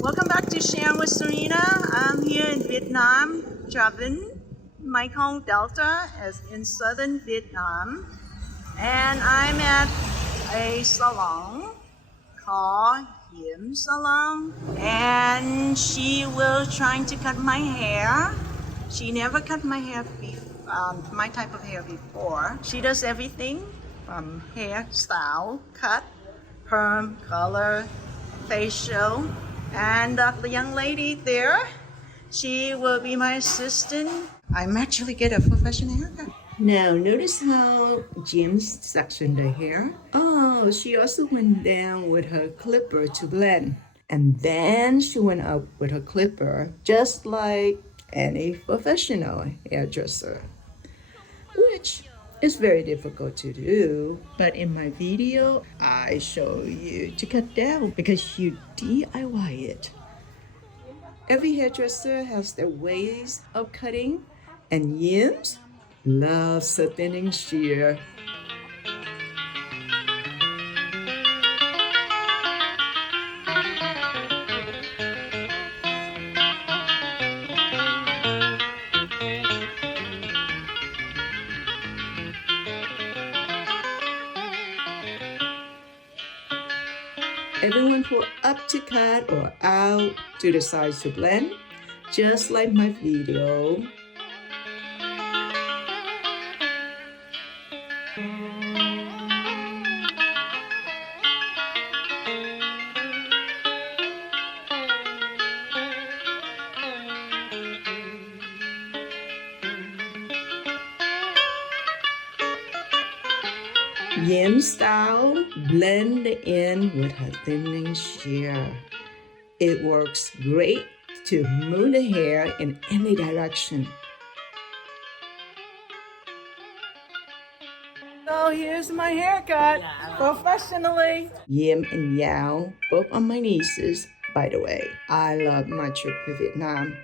Welcome back to Shear with Seryna. I'm here in Vietnam, Traven. Mekong Delta is in southern Vietnam. And I'm at a salon called Diem Salon. And she will trying to cut my hair. She never cut my hair my type of hair before. She does everything from hairstyle, cut, perm, color, facial. And the young lady there, she will be my assistant. I'm actually get a professional haircut. Now, notice how Jim sectioned the hair. Oh, she also went down with her clipper to blend. And then she went up with her clipper, just like any professional hairdresser, which is very difficult to do. But in my video, I show you to cut down because you DIY it. Every hairdresser has their ways of cutting, and Yim's loves a thinning shear. Everyone pull up to cut or out to the sides to blend, just like my video. Yim style, blend in with her thinning shear. It works great to move the hair in any direction. So here's my haircut, professionally. Diem and Giao, both are my nieces, by the way. I love my trip to Vietnam.